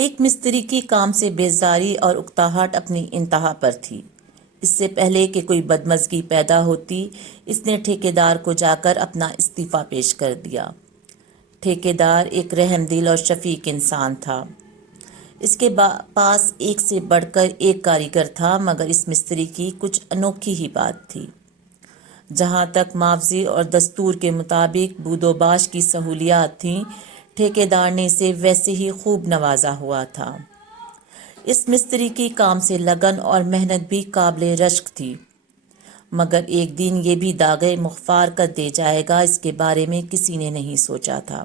ایک مستری کی کام سے بیزاری اور اکتاہٹ اپنی انتہا پر تھی۔ اس سے پہلے کہ کوئی بدمزگی پیدا ہوتی، اس نے ٹھیکیدار کو جا کر اپنا استعفیٰ پیش کر دیا۔ ٹھیکیدار ایک رحم دل اور شفیق انسان تھا۔ اس کے پاس ایک سے بڑھ کر ایک کاریگر تھا، مگر اس مستری کی کچھ انوکھی ہی بات تھی۔ جہاں تک معاوضے اور دستور کے مطابق بود و باش کی سہولیات تھیں، ٹھیکیدار نے اسے ویسے ہی خوب نوازا ہوا تھا۔ اس مستری کی کام سے لگن اور محنت بھی قابل رشک تھی، مگر ایک دن یہ بھی داغے مغفار کر دے جائے گا، اس کے بارے میں کسی نے نہیں سوچا تھا۔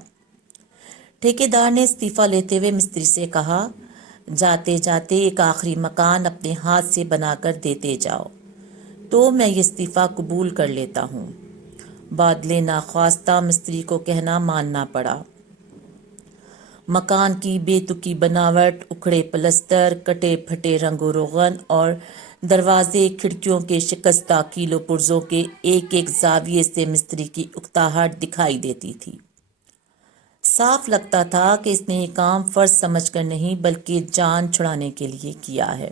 ٹھیکیدار نے استعفیٰ لیتے ہوئے مستری سے کہا، جاتے جاتے ایک آخری مکان اپنے ہاتھ سے بنا کر دیتے جاؤ تو میں یہ استعفیٰ قبول کر لیتا ہوں۔ بادل ناخواستہ مستری کو کہنا ماننا پڑا۔ مکان کی بے تکی بناوٹ، اکھڑے پلستر، کٹے پھٹے رنگ و روغن اور دروازے کھڑکیوں کے شکستہ کیل و پرزوں کے ایک ایک زاویے سے مستری کی اکتاہٹ دکھائی دیتی تھی۔ صاف لگتا تھا کہ اس نے یہ کام فرض سمجھ کر نہیں بلکہ جان چھڑانے کے لیے کیا ہے۔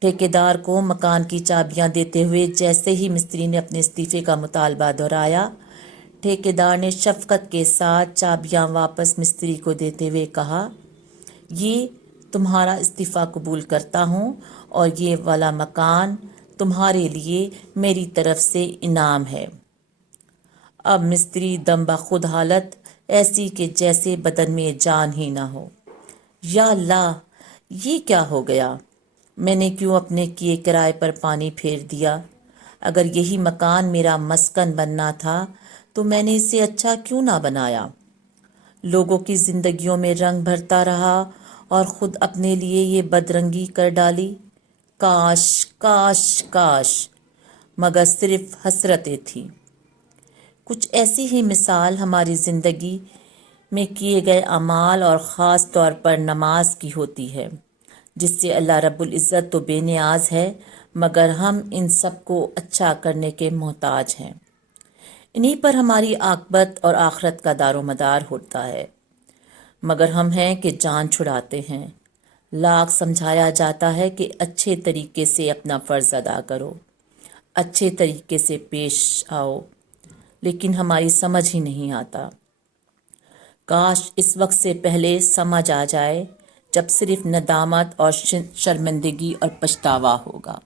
ٹھیکیدار کو مکان کی چابیاں دیتے ہوئے جیسے ہی مستری نے اپنے استعفے کا مطالبہ دہرایا، ٹھیکیدار نے شفقت کے ساتھ چابیاں واپس مستری کو دیتے ہوئے کہا، یہ تمہارا استعفیٰ قبول کرتا ہوں اور یہ والا مکان تمہارے لیے میری طرف سے انعام ہے۔ اب مستری دم بخود حالت ایسی کہ جیسے بدن میں جان ہی نہ ہو۔ یا اللہ، یہ کیا ہو گیا؟ میں نے کیوں اپنے کیے کرائے پر پانی پھیر دیا؟ اگر یہی مکان میرا مسکن بننا تھا تو میں نے اسے اچھا کیوں نہ بنایا؟ لوگوں کی زندگیوں میں رنگ بھرتا رہا اور خود اپنے لیے یہ بدرنگی کر ڈالی۔ کاش کاش کاش، مگر صرف حسرتیں تھیں۔ کچھ ایسی ہی مثال ہماری زندگی میں کیے گئے اعمال اور خاص طور پر نماز کی ہوتی ہے، جس سے اللہ رب العزت تو بے نیاز ہے، مگر ہم ان سب کو اچھا کرنے کے محتاج ہیں۔ انہی پر ہماری عاقبت اور آخرت کا دار و مدار ہوتا ہے، مگر ہم ہیں کہ جان چھڑاتے ہیں۔ لاکھ سمجھایا جاتا ہے کہ اچھے طریقے سے اپنا فرض ادا کرو، اچھے طریقے سے پیش آؤ، لیکن ہماری سمجھ ہی نہیں آتا۔ کاش اس وقت سے پہلے سمجھ آ جائے جب صرف ندامت اور شرمندگی اور پچھتاوا ہوگا۔